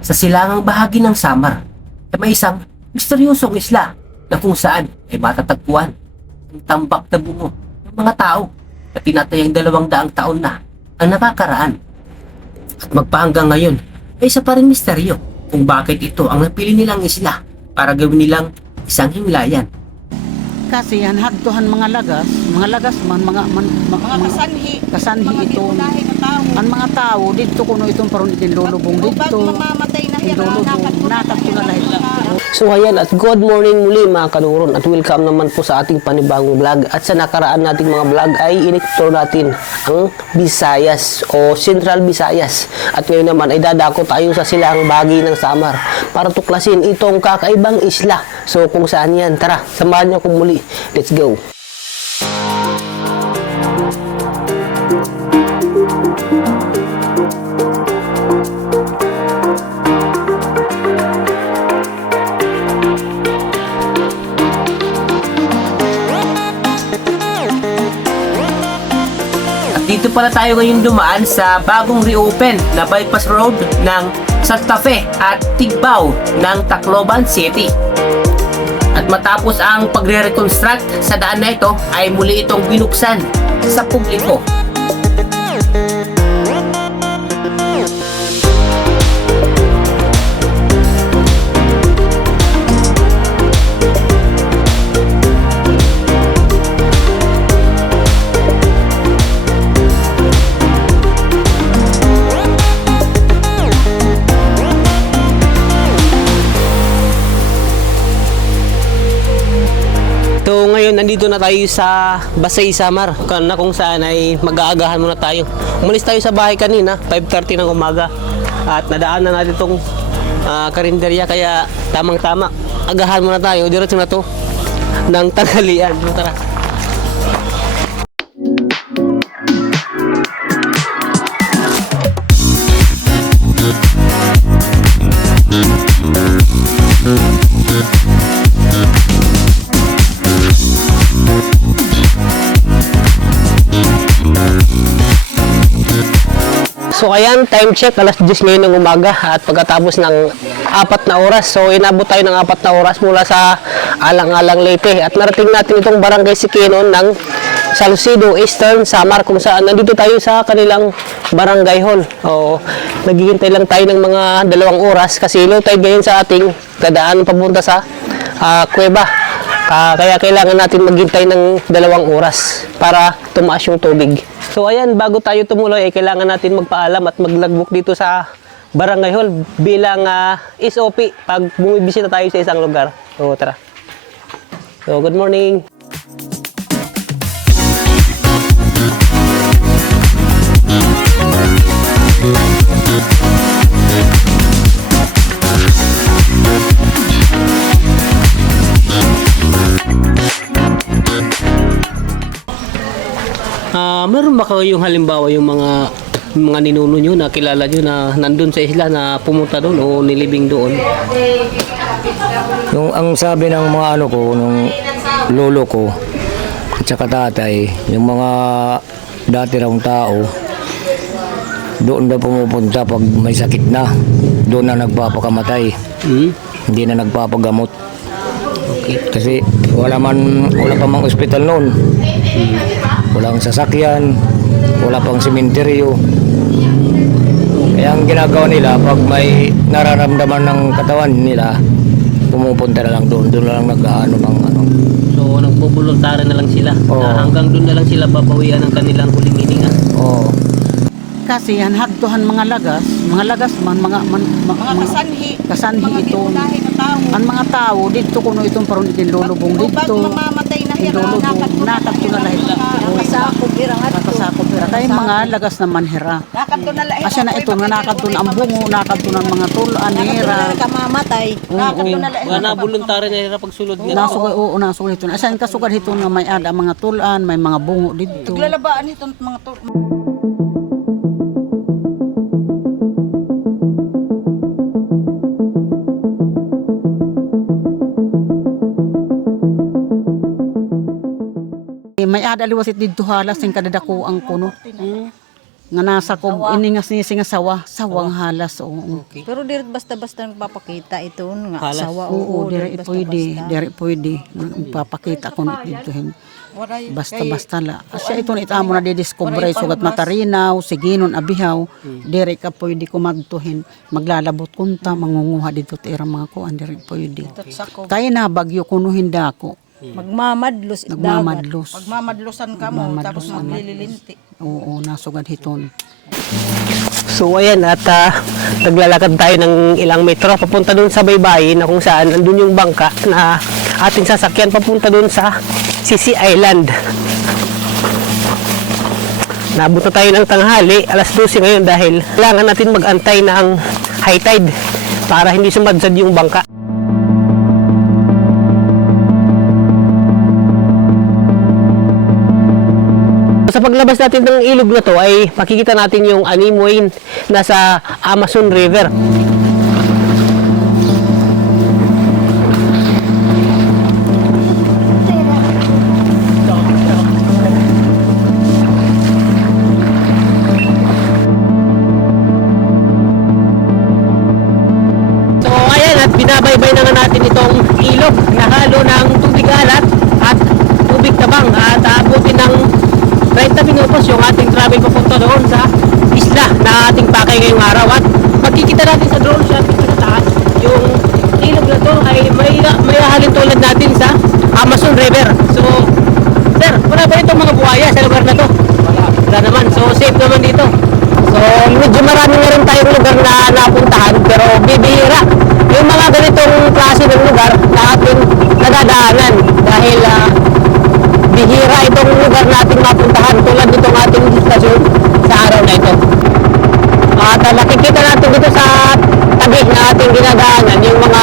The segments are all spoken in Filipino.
sa silangang bahagi ng Samar na may isang misteryosong isla na kung saan ay matatagpuan ang tambak na bungo ng mga tao na tinatayang 200 taon na ang nakakaraan. At magpahanggang ngayon ay isa pa rin misteryo kung bakit ito ang napili nilang isla para gawin nilang isang himlayan. Kasi yan hagtuhan mga lagas man mga kasanhi mga ito. gibulahe na tao. Ang mga tao dito kuno itong paron itin lulubong Ug bag dito. mamamatay na hira Lulubong nakat ko na lahat. So ayan at good morning muli mga kanuron at welcome naman po sa ating panibagong vlog. At sa nakaraan nating mga vlog ay in-explore natin ang Visayas o Central Visayas. At ngayon naman ay dadako tayo sa silang bahagi ng Samar para tuklasin itong kakaibang isla. So kung saan yan, tara, samahan niyo ko muli. Let's go! Dito pala tayo ngayon dumaan sa bagong reopen na bypass road ng Santa Fe at Tigbao ng Tacloban City. At matapos ang pagre-reconstruct sa daan na ito ay muli itong binuksan sa publiko. So ngayon nandito na tayo sa Basay Samar na kung saan ay mag-aagahan muna tayo. Umalis tayo sa bahay kanina 5:30 ng umaga at nadaan na natin itong karinderya kaya tamang-tama agahan muna tayo diretso na to ng tanghalian. Tara. So ayan, time check, alas 10 ngayon ng umaga at pagkatapos ng 4 na oras. So inabot tayo ng 4 na oras mula sa Alang-Alang Leyte at narating natin itong barangay Siquenon ng Salcedo Eastern Samar kung saan nandito tayo sa kanilang barangay hall. O, naghihintay lang tayo ng mga 2 oras kasi low tide ngayon sa ating dadaan papunta sa kuweba. Kaya kailangan natin maghintay ng 2 oras para tumaas yung tubig. So ayan, bago tayo tumuloy ay kailangan natin magpaalam at maglagbook dito sa Barangay Hall bilang SOP pag bumibisita tayo sa isang lugar. So tara. So good morning. Meron ba kayong halimbawa yung mga ninuno nyo na kilala nyo na nandun sa isla na pumunta doon o nilibing doon? Ang sabi ng mga ano ko, nung lolo ko at saka tatay, yung mga dati raw tao, doon daw pumupunta pag may sakit na. Doon na nagpapakamatay. Hindi na nagpapagamot. Okay. Kasi wala pa mang ospital noon. Walang sasakyan, wala pang sementeryo. Kaya ang ginagawa nila, pag may nararamdaman ng katawan nila, pumupunta na lang doon. Doon na lang nag-ano ng ano. So nagbubuluntaran na lang sila. Oo. Na hanggang doon na lang sila babawian ng kanilang huling hininga. Oo. Kasi yan hagtuhan mga lagas man mga kasanhi mga ito. gibulahe na tao. Ang mga tao dito kuno itong paron itin lulubong Ug bag dito. mamamatay na hira Nakat ko na lahat. Nakasakop hira Nakasakop hira. Kaya mga lagas naman hira. Nakat ko na lahat. Asya na ito nga nakad doon ang bungo, nakad doon ang mga tulan, hira. Kamamatay. Nakat ko na lahat. Wala na voluntaryo na hira pagsulod nga. Nasugay oo nasugay ito. Asya kasugad ito nga may ada mga tulan, may mga bungo dito. Naglalabaan itong mga to. May ada liwasit dito halas sing kadadako ang kuno. nga nasa ko ini nga sinising nga sawang halas oo. Pero diret basta-basta nagpapakita ito nga Halas. sawa. Oo, diri basta-basta. pwede papakita ko dito hin. Waray, Basta-basta la. Asya ito ni amo na didiscover sugat matarinaw, siginon, abihaw. Diri ka pwede ko magtuhin. Maglalabot kunta, mangunguha dito tira mga kuan diri pwede. sako. Kaya na bagyo kuno hinda ko. Magmamadlos dagat. Nagmamadlos. Magmamadlosan ka mo tapos maglililinti. Oo, nasugad hiton. So ayan at naglalakad tayo ng ilang metro papunta doon sa baybayin na kung saan andun yung bangka na ating sasakyan papunta doon sa Sisi Island. Nabot na tayo ng tanghali, alas 12 ngayon dahil kailangan natin mag-antay ng high tide para hindi sumadsad yung bangka. Sa paglabas natin ng ilog na to ay makikita natin yung animoy na sa Amazon River. So ayan at binabaybay na nga natin itong ilog na halo ng tubig alat at tubig tabang at aabutin ng 30 minutos yung ating travel papunta doon sa isla na ating pakay ngayong araw at makikita natin sa drone shot sa taas yung ilog na to ay may halin tulad natin sa Amazon River. So sir, wala ba itong mga buhaya sa lugar na to? Wala naman, so safe naman dito. So medyo marami na rin tayong lugar na napuntahan pero bibihira yung mga ganitong klase ng lugar na ating nadadaanan dahil bihira itong lugar nating mapuntahan tulad nitong ating istasyon sa araw na ito. At nakikita natin dito sa tabi na ating dinadaanan yung mga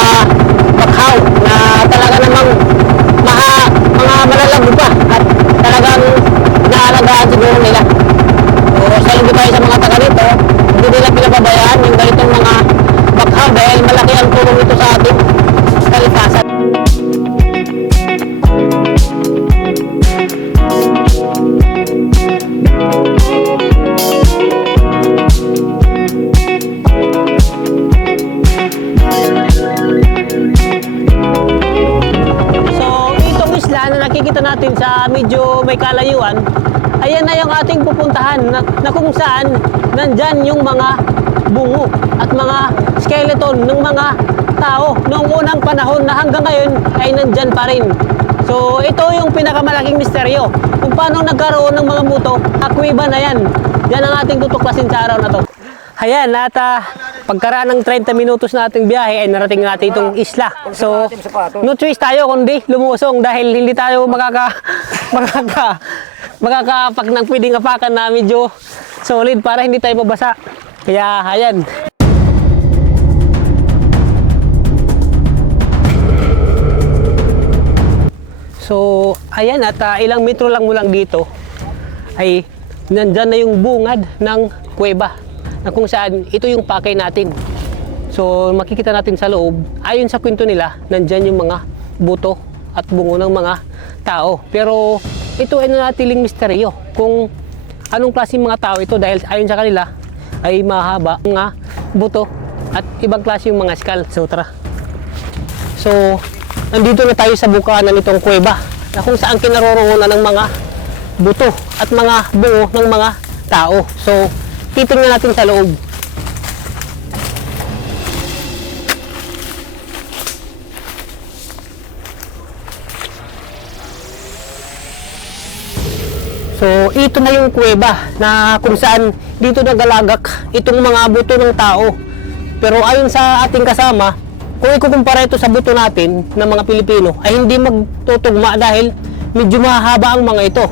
bakhaw na talaga namang mga malalago pa at talagang naalagaan siguro nila. So salud tayo sa mga taga dito, hindi nila pinababayaan yung ganitong mga bakhaw dahil malaki ang tulong ito sa ating kalikasan. Nakikita natin sa medyo may kalayuan, ayan na yung ating pupuntahan na kung saan nandyan yung mga bungo at mga skeleton ng mga tao noong unang panahon na hanggang ngayon ay nandyan pa rin. So ito yung pinakamalaking misteryo kung paano nagkaroon ng mga buto, kuweba na yan. Yan ang ating tutuklasin sa araw na to. Ayan, at pagkaraan ng 30 minutos na ating biyahe ay narating natin itong isla. So, no choice tayo kundi lumusong dahil hindi tayo makakapak ng pwedeng apakan na medyo solid para hindi tayo mabasa. Kaya, ayan. So, ayan at ilang metro lang mo lang dito ay nandyan na yung bungad ng kuweba na kung saan ito yung pakay natin. So makikita natin sa loob, ayon sa kwento nila, nandyan yung mga buto at bungo ng mga tao. Pero ito ay nanatiling misteryo kung anong klaseng mga tao ito dahil ayon sa kanila ay mahaba mga buto at ibang klase yung mga skull. So tara. So nandito na tayo sa bukana nitong kuweba na kung saan kinaroroonan ng mga buto at mga bungo ng mga tao. So titingnan natin sa loob. So ito na yung kuweba na kung saan dito nagalagak itong mga buto ng tao. Pero ayon sa ating kasama, kung ikukumpara ito sa buto natin ng mga Pilipino ay hindi magtutugma dahil medyo mahaba ang mga ito.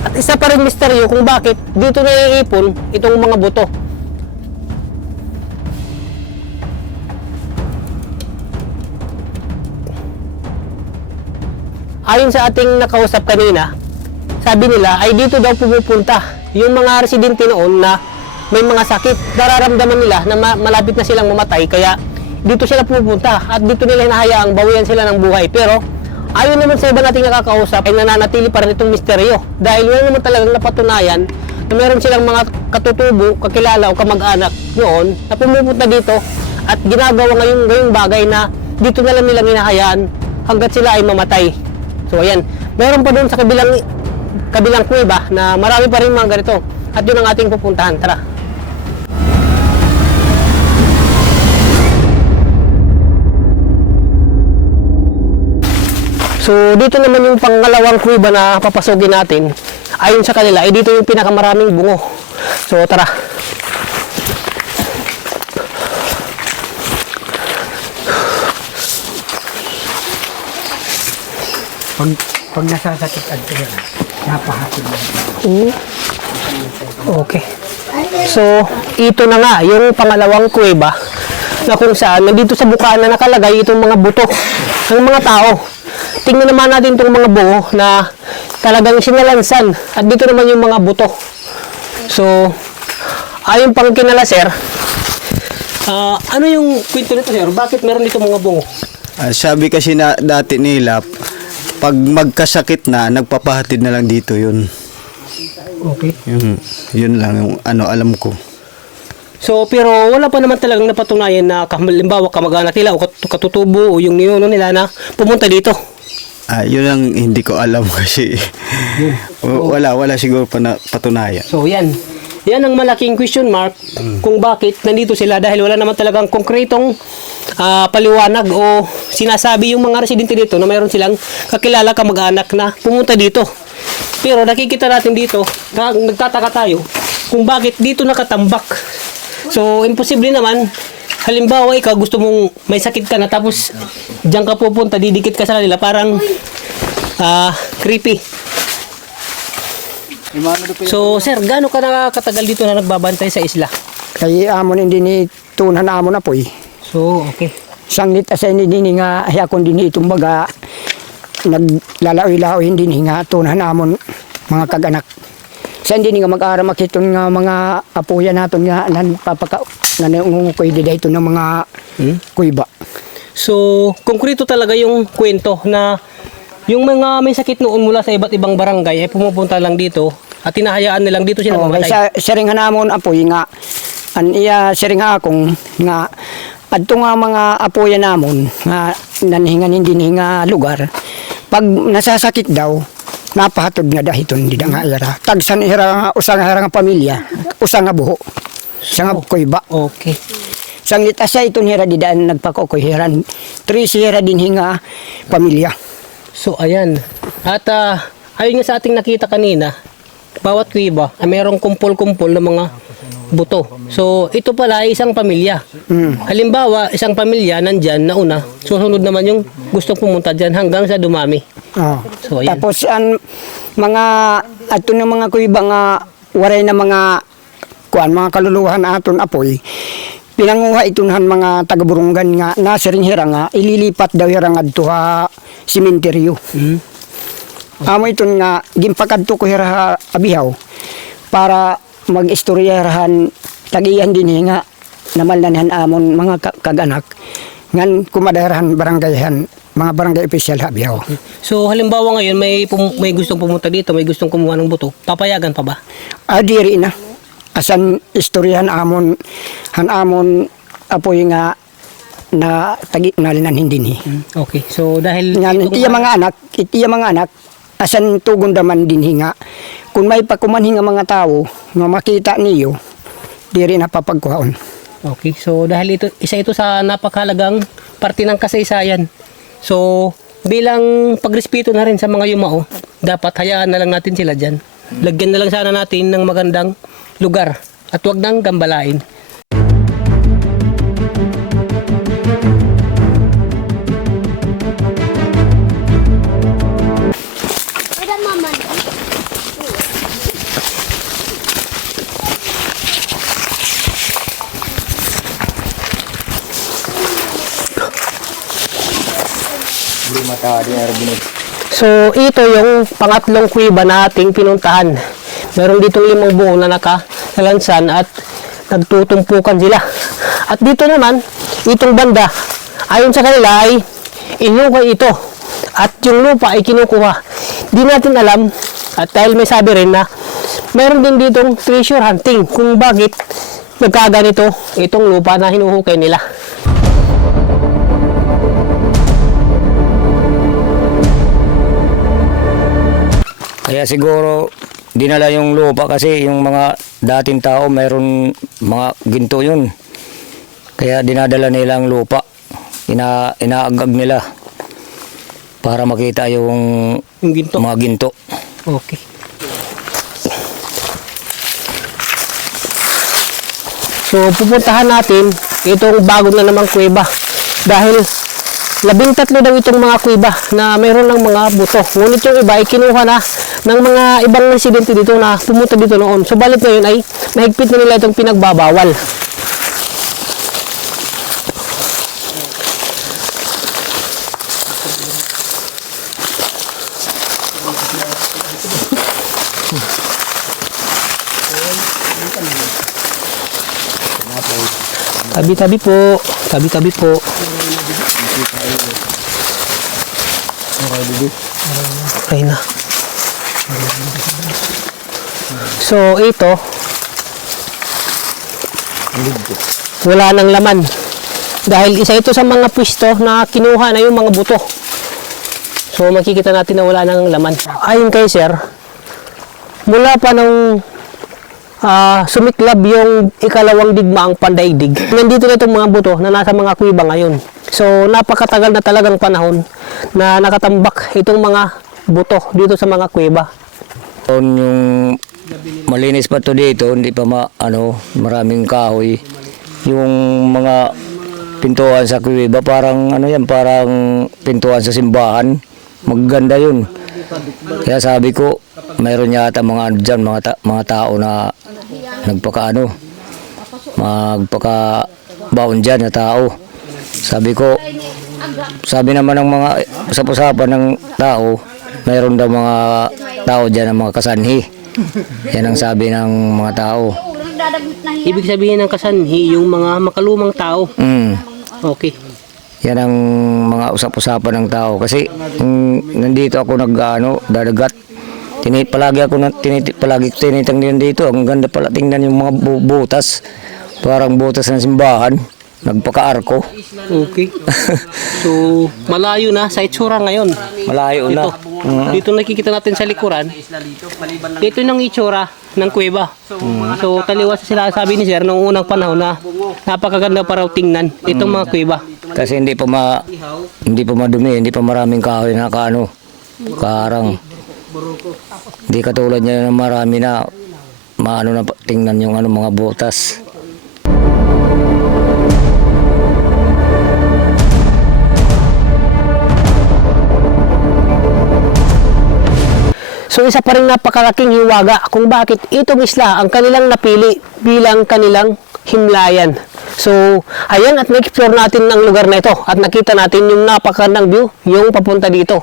At isa pa rin misteryo kung bakit dito na iipon itong mga buto. Ayon sa ating nakausap kanina, sabi nila ay dito daw pumupunta yung mga residente noon na may mga sakit. Nararamdaman nila na malapit na silang mamatay kaya dito sila pupunta at dito nila hinahayaang bawian sila ng buhay. Pero ayon naman sa iba nating nakakausap ay nananatili pa rin itong misteryo dahil wala naman talagang napatunayan na meron silang mga katutubo, kakilala o kamag-anak noon na pumupunta dito at ginagawa ngayong bagay na dito na lang nilang hinahayaan hanggat sila ay mamatay. So ayan, meron pa doon sa kabilang kuweba na marami pa rin mga ganito at yun ang ating pupuntahan. Tara. So dito naman yung pangalawang kuweba na papasugin natin. Ayon sa kanila, ay dito yung pinakamaraming bungo. So tara. Pag nasasakit at napahatid na. Okay. So ito na nga yung pangalawang kuweba na kung saan nandito sa bukana nakalagay itong mga buto ng mga tao. Tingnan naman natin itong mga bungo na talagang sinalansan at dito naman yung mga buto. So ayon pang kinala sir, ano yung kwento nito sir? Bakit meron dito mga bungo? Sabi kasi na dati nila, pag magkasakit na, nagpapahatid na lang dito yun. Okay. Yun lang yung alam ko. So, pero wala pa naman talagang napatunayan na halimbawa kamag-anak nila o katutubo o yung ninuno nila na pumunta dito. Yun lang hindi ko alam kasi wala siguro pa na patunayan. So, yan. Yan ang malaking question mark kung bakit nandito sila dahil wala naman talagang konkretong paliwanag o sinasabi yung mga residente dito na mayroon silang kakilala kamag-anak na pumunta dito. Pero nakikita natin dito, nagtataka tayo kung bakit dito nakatambak. So, imposible naman. Halimbawa, ikaw gusto mong may sakit ka na tapos diyan ka pupunta, didikit ka sa kanila, parang creepy. So, sir, gaano ka nakakatagal dito na nagbabantay sa isla? Kay amon hindi ni tunan amon na po eh. So, okay. Sanglit asa hindi ni nga hayakon din itong baga naglalaoy-laoy hindi ni nga tunan amon mga kaganak. Sa hindi ni nga mag-ara makiton nga mga apuya naton nga nanpapaka nanungukoy di dito ng mga kuiba. So, konkreto talaga yung kwento na yung mga may sakit noon mula sa iba't ibang barangay ay pumupunta lang dito at tinahayaan nilang dito sila mamatay. Sa siringan namon apoy nga an iya siringa akong nga adto nga mga apuya namon nga nanhingan hindi ni nga lugar pag nasasakit daw napahatod nga dahiton di nga ira tagsan ira usang nga pamilya usang nga buho sa nga kuiba. Okay. Sanglit asa ito hira di daan nagpakokoy hiran 3 hira din hinga pamilya. So, ayan. At ayon nga sa ating nakita kanina, bawat kuiba ay mayroong kumpol-kumpol ng mga buto. So, ito pala ay isang pamilya. Halimbawa, isang pamilya nandyan na una, susunod naman yung gustong pumunta dyan hanggang sa dumami. Oh. So, ayan. Tapos ang mga ato ng mga kuiba nga waray na mga mga kaluluhan aton apoy pinanguha itunhan mga taga-Burungan nga nasiring hira nga ililipat daw hira nga adto ha simenteryo. Amo iton nga gimpakadto ko hira abihaw para mag-istoryahan tagiyan din nga namalnanhan amon mga kaganak ngan kumadarahan barangayhan mga barangay official abihaw. So, halimbawa ngayon, may gustong pumunta dito, may gustong kumuha ng buto, papayagan pa ba? Diri na. Asan istoryahan amon apoy nga na tagi nalinan hindi ni. Okay. So, dahil Itiya mga anak asan tugon daman din hinga. Kung may pakumanhinga mga tao nga makita niyo, diri na papagkuhaon. Okay. So, dahil isa ito sa napakahalagang parte ng kasaysayan. So, bilang pagrespeto na rin sa mga yumao, dapat hayaan na lang natin sila dyan. Lagyan na lang sana natin ng magandang lugar at wag nang gambalain. So, ito yung pangatlong kuweba na ating pinuntahan. Meron ditong 5 buo na nakalansan at nagtutumpukan sila. At dito naman, itong banda, ayon sa kanila ay inukay ito. At yung lupa ay kinukuha. Di natin alam, at dahil may sabi rin na mayroon din ditong treasure hunting kung bakit nagkaganito itong lupa na hinuhukay nila. Kaya siguro dinala yung lupa kasi yung mga dating tao mayroon mga ginto yun. Kaya dinadala nila ang lupa. Inaagag nila para makita yung Yung ginto. mga ginto. Okay. So, pupuntahan natin itong bago na namang kuweba. Dahil 13 daw itong mga kuweba na mayroon ng mga buto. Ngunit yung iba ay kinuha na ng mga ibang residente dito na pumunta dito noon. So, balit ngayon ay mahigpit na nila itong pinagbabawal. Tabi-tabi po. Tabi-tabi po. Okay na. So, ito. Wala nang laman. Dahil isa ito sa mga pwesto na kinuha na yung mga buto. So, makikita natin na wala nang laman. Ayon kay sir, mula pa nung sumiklab yung ikalawang digmaang pandaigdig, nandito na itong mga buto na nasa mga kuweba ngayon. So, napakatagal na talagang panahon na nakatambak itong mga buto dito sa mga kuweba. Yung malinis pa to dito, hindi pa maraming kahoy. Yung mga pintuan sa kuweba, parang parang pintuan sa simbahan. Maganda yun. Kaya sabi ko, mayroon yata mga dyan, mga tao na magpaka-baon dyan na tao. Sabi naman ng mga usap-usapan ng tao, mayroon daw mga tao dyan ng mga kasanhi. Yan ang sabi ng mga tao. Ibig sabihin ng kasanhi, yung mga makalumang tao. Okay. Yan ang mga usap-usapan ng tao. Kasi nandito ako dadagat. Palagi tinitingnan dito. Ang ganda pala tingnan yung mga butas. Parang butas ng simbahan. Nagpaka-arko. Okay. So, malayo na sa itsura ngayon. Malayo na. Dito nakikita natin sa likuran. Ito yung itsura ng kuweba. So, taliwas sila sabi ni sir noong unang panahon na napakaganda pa raw tingnan itong mga kuweba. Kasi hindi pa madumi, hindi pa maraming kahoy na karang. Hindi katulad niya na marami na na tingnan yung mga butas. So isa pa rin napakalaking hiwaga kung bakit itong isla ang kanilang napili bilang kanilang himlayan. So ayan, at na-explore natin ang lugar na ito at nakita natin yung napakagandang view yung papunta dito.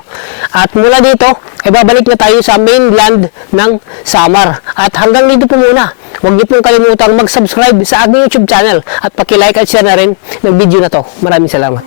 At mula dito ay babalik na tayo sa mainland ng Samar. At hanggang dito po muna. Huwag niyo pong kalimutang mag-subscribe sa aking YouTube channel at paki-like at share na rin ng video na to. Maraming salamat.